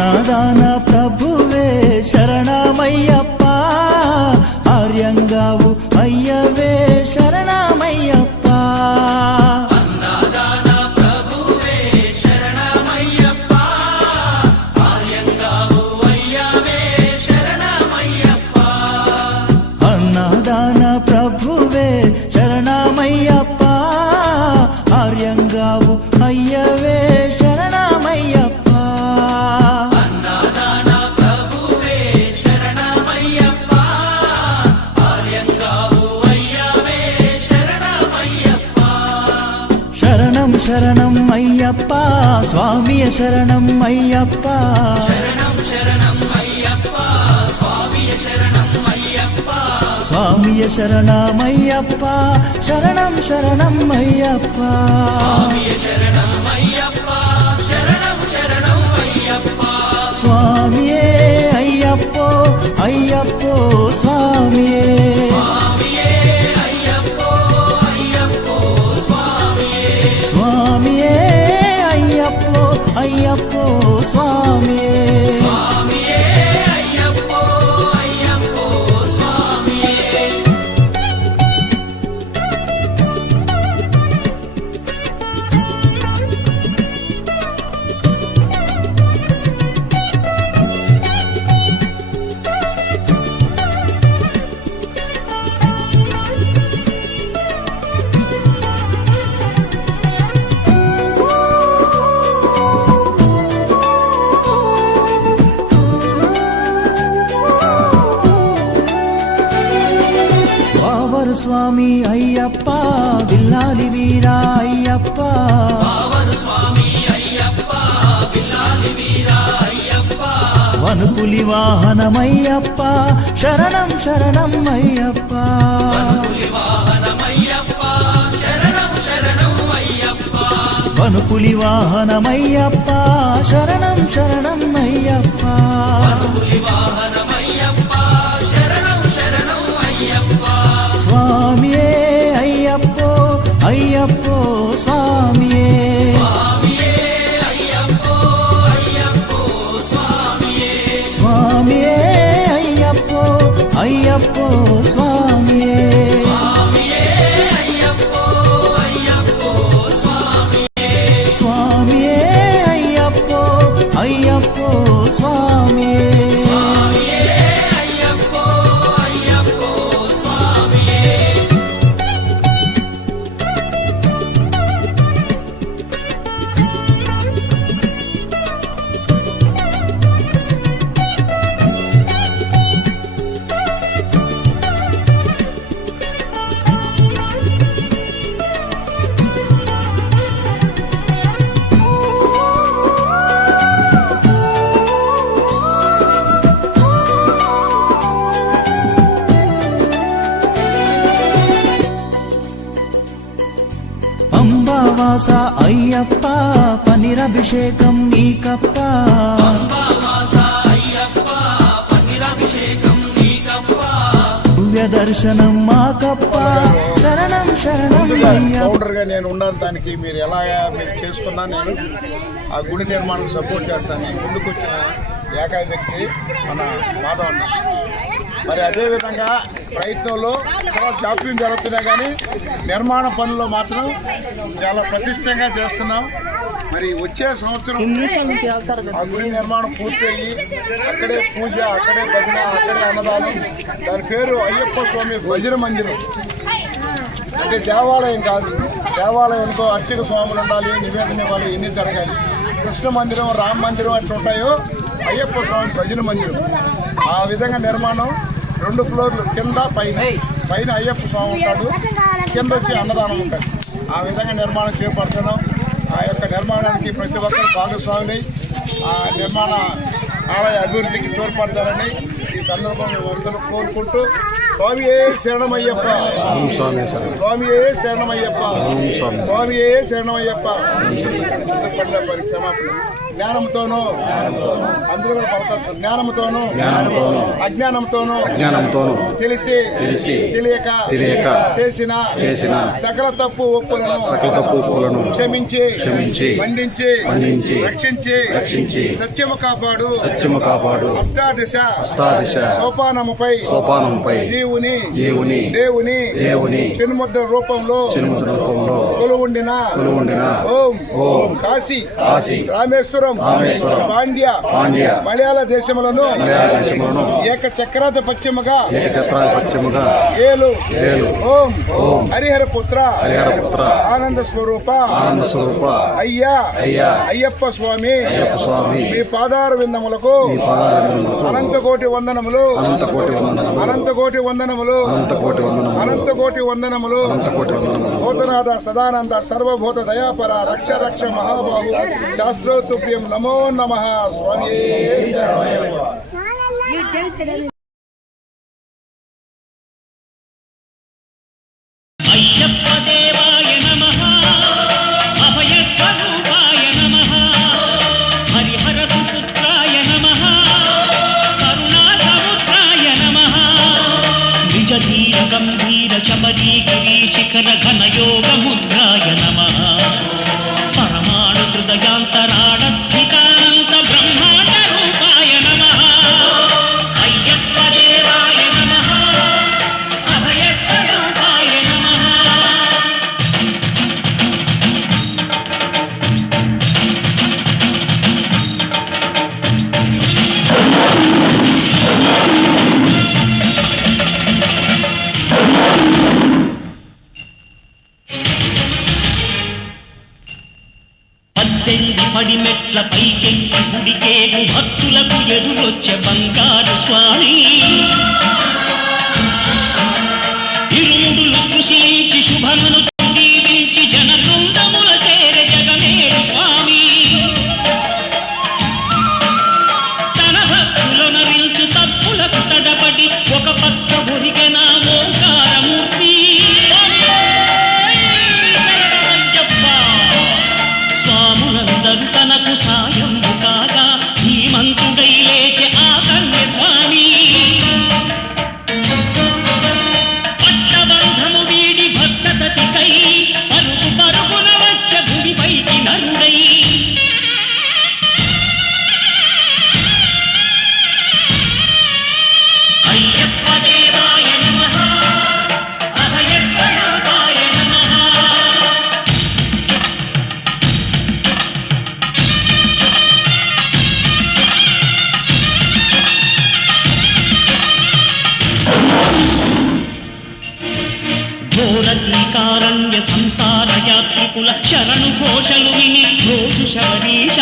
అన్నదాన ప్రభువే శరణమయ్యప్ప, ఆర్యంగావు అయ్యవే శరణమయ్యప్ప. అన్నదాన ప్రభువే శరణమయ్యప్ప, ఆర్యంగావు అయ్యవే శరణమయ్యప్ప. అన్నదాన ప్రభువే శరణమయ్యప్ప, ఆర్యంగావు అయ్యవే శరణమయ్యప్ప. అన్నదాన ప్రభువే శరణమయ్యప్ప, ఆర్యంగావు అయ్యవే శరణమయ్యప్ప. శరణం శరణం అయ్యప్ప, స్వామియ శరణం అయ్యప్ప. శరణం శరణం అయ్యప్ప, స్వామియ శరణం అయ్యప్ప. స్వామియ శరణమయ్యప్ప, శరణం శరణం అయ్యప్ప. స్వామియ శరణం అయ్యప్ప, శరణం శరణం అయ్యప్ప. స్వామియే అయ్యప్పో అయ్యప్పో స్వామియే. స్వామియే అయ్యప్పో అయ్యప్పో స్వామియే. స్వామియే అయ్యప్పో అయ్యప్పో స్వామియే. స్వామియే అయ్యప్పో అయ్యప్పో స్వామియే. వావరు స్వామి అయ్యప్ప, విల్లాలి వీరా అయ్యప్ప. పావన స్వామి అయ్యప్ప, విల్లాలి వీరా అయ్యప్ప. వనుపులి వాహనమయ్యప్ప, శరణం శరణం అయ్యప్ప. పులి వాహనమయ్యప్ప, శరణం శరణం అయ్యప్ప. వనుపులి వాహనమయ్యప్ప, శరణం శరణం అయ్యప్ప. పులి వాహనమయ్యప్ప, శరణం శరణం అయ్యప్ప. స్వామియే అయ్యప్పో అయ్యప్పో స్వామియే. స్వామియే అయ్యప్పో అయ్యప్పో స్వామియే. స్వామియే అయ్యప్పో అయ్యప్పో స్వామియే. స్వామియే అయ్యప్పో అయ్యప్పో స్వామియే. స్వామియే అయ్యప్పో అయ్యప్పో స్వామియే. స్వామియే అయ్యప్పో అయ్యప్పో స్వామియే. పంబావాస అయ్యప్ప, పనిరభిషేకం నీకప్ప. పంబావాస అయ్యప్ప, పన్నీరాభిషేకం నీకప్ప. దివ్య దర్శనం మాకప్ప, శరణం శరణం అయ్యప్ప. పౌడర్గా నేను ఉన్నాను. దానికి మీరు ఎలాగా మీరు చేసుకున్నా నేను ఆ గుడి నిర్మాణం సపోర్ట్ చేస్తాను. నేను ముందుకు వచ్చిన ఏకైక వ్యక్తి మన మాధవ్ అన్న. మరి అదేవిధంగా ప్రయత్నంలో చాలా జాప్యం జరుగుతున్నా కానీ నిర్మాణ పనుల్లో మాత్రం చాలా ప్రతిష్టంగా చేస్తున్నాం. మరి వచ్చే సంవత్సరం ఆ గుడి నిర్మాణం పూర్తయ్యి అక్కడే పూజ, అక్కడే భజన, అక్కడే అన్నదానం. దాని పేరు అయ్యప్ప స్వామి భజన మందిరం. అంటే దేవాలయం కాదు, దేవాలయంతో అర్చక స్వాములు ఉండాలి, నివేదన ఇవ్వాలి, ఎన్ని జరగాలి. కృష్ణ మందిరం, రామ మందిరం అట్లా ఉంటాయో అయ్యప్ప స్వామి భజన మందిరం ఆ విధంగా నిర్మాణం. 2 ఫ్లోర్లు కింద పైన. పైన అయ్యప్ప స్వామి ఉంటాడు, కింద వచ్చి అన్నదానం ఉంటుంది. ఆ విధంగా నిర్మాణం చేపడుతున్నాం. ఆ యొక్క నిర్మాణానికి ప్రతి ఒక్కరు భాగస్వామిని, ఆ నిర్మాణ ఆలయ అభివృద్ధికి తోడ్పడతారని ఈ సందర్భంగా అందరూ కోరుకుంటూ స్వామియే శరణమయ్యప్ప, స్వామియే శరణమయ్యప్ప, స్వామియే శరణమయ్యప్ప. క్షమాపణ. జ్ఞానంతోను అందరూ కూడా పలకచ్చు. జ్ఞానంతోను అజ్ఞానంతోను తెలిసి తెలియక చేసిన సకల తప్పు ఒప్పులను క్షమించి మండించి రక్షించి సత్యము కాపాడు అష్టాదశ సోపానముపై జీవుని దేవుని చెనుముద్ర రూపంలో కొలువుండిన ఓం కాశీ రామేశ్వరం పాండ్య మలయాళ దేశములను ఏక చక్రాత పశ్చిమగా ఏలు ఓం హరిహర పుత్ర ఆనంద స్వరూప అయ్యప్ప స్వామి మీ పాదార విందములకు అనంతకోటి వందనములు భూతనాథ సదానంద సర్వభూత దయాపర రక్ష మహాబాహు శాస్త్రోతుభ్యం నమో నమః స్వామి. అయ్యప్ప దేవాయ నమః అభయ స్వరూపాయ నమః హరిహర సుపుత్రాయ నమః కరుణా సముద్రాయ నమః నిజ ధీర గంభీర శబరీ గిరి శిఖర ఘన యోగ ముద్రాయ నమః పరమాణు హృదయాంతరాడ స్థితానంత బ్రహ్మాండ రూపాయ నమః అయ్యప్ప దేవాయ నమః అభయ స్వరూపాయ నమః. పద్దెనిమిది పడిమెట్ల పైకెక్కి గుడికేగు భక్తులకు ఎదురొచ్చే బంగారు స్వామి ఇరుముడులు స్పృశించి శుభమును దీవించి జన బృందముల చేరే జగమేరు స్వామి తన భక్తులను నిల్చు తప్పులకు తడబడి ఒక పక్క ఒరిగెన ఓంకారమూర్తి స్వాములందరూ తనకు సాయము కాగా ధీమంతుడై లేచే ఆ కన్య స్వామి పట్టబంధము వీడి భక్తతతికై పరుగున వచ్చ భూమిపైకి నరుడై అయ్యప్ప దేవాయ నమః అభయ స్వరూపాయ నమః. ఘోరకీకారణ్య సంసార యాత్రికుల శరణు ఘోషలు విని రోజు శబరీశ